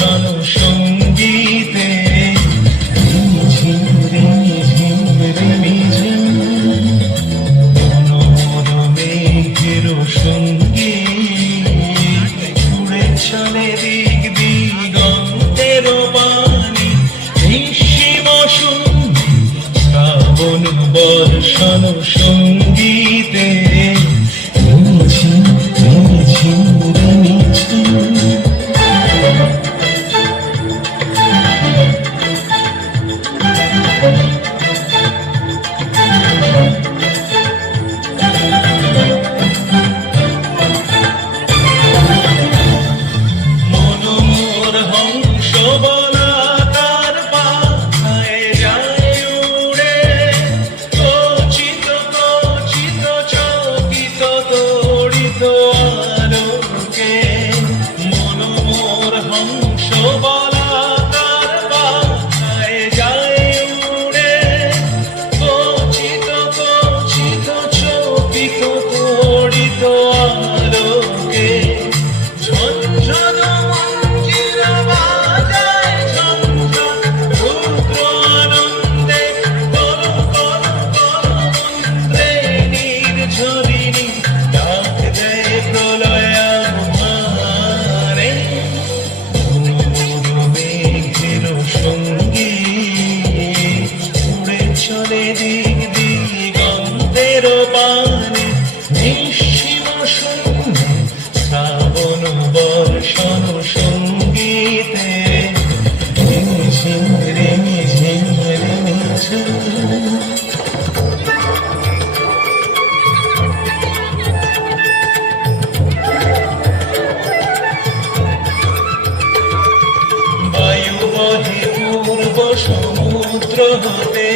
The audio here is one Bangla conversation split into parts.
বর্ষণ সঙ্গীতে ঝিম ঝিম ঝিম মনোর মেঘের সঙ্গীত উড়ে চলে দিক দিগন্তের বাণী নিঃসীম শূন্যে শ্রাবণ বর্ষণ সঙ্গীতে ঝিম ঝিম মনোমোর হংস বলাকার পাখায় যায় উড়ে কচিত কচিত চকিত তড়িত আলোকে মনোমোর হংস বলাকার পাখায় যায় উড়ে কচিত কচিত চকিত তড়িত আলোকে ঝঞ্ঝন মঞ্জিল বাজায় ঝঞ্ঝন রুদ্র আনন্দে কর কর কর মন্ত্রে নির্ঝরিণী ডাক দেয় প্রলয়াবহারে মনোর মেঘের সঙ্গী উড়ে চলে দিক দিগন্তের পানে নিঃসীম শূন্যে শ্রাবণ বর্ষণ সঙ্গীতে ঝিম ঝিম বায়ু বহে পূর্ব সমুদ্র হতে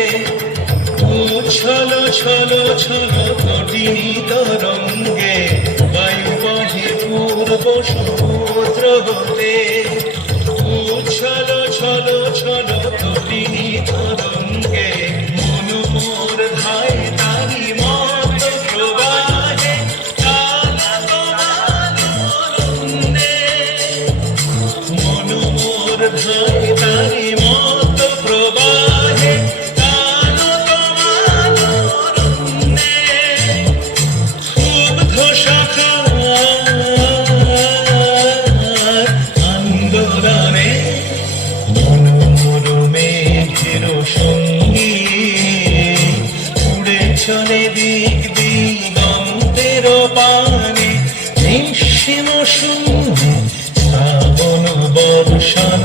উচ্ছল ছল ছল তটিনী তরঙ্গে বায়ু বহে পূর্ব সমুদ্র হতে উচ্ছল ছল ছল তটিনী তরঙ্গে মনোমোর ধায় তারি মত প্রবাহে কালা তোমার অরণ্যে মনোমোর ধায় তারি মত প্রবাহে কালো তোমার অরণ্যে ক্ষুব্ধ শাখার আন্দোলনে মনোমোর মেঘের সঙ্গী উড়ে চলে দিক দিগন্তের পানে নিঃসীম শূন্যে শ্রাবণ বর্ষণ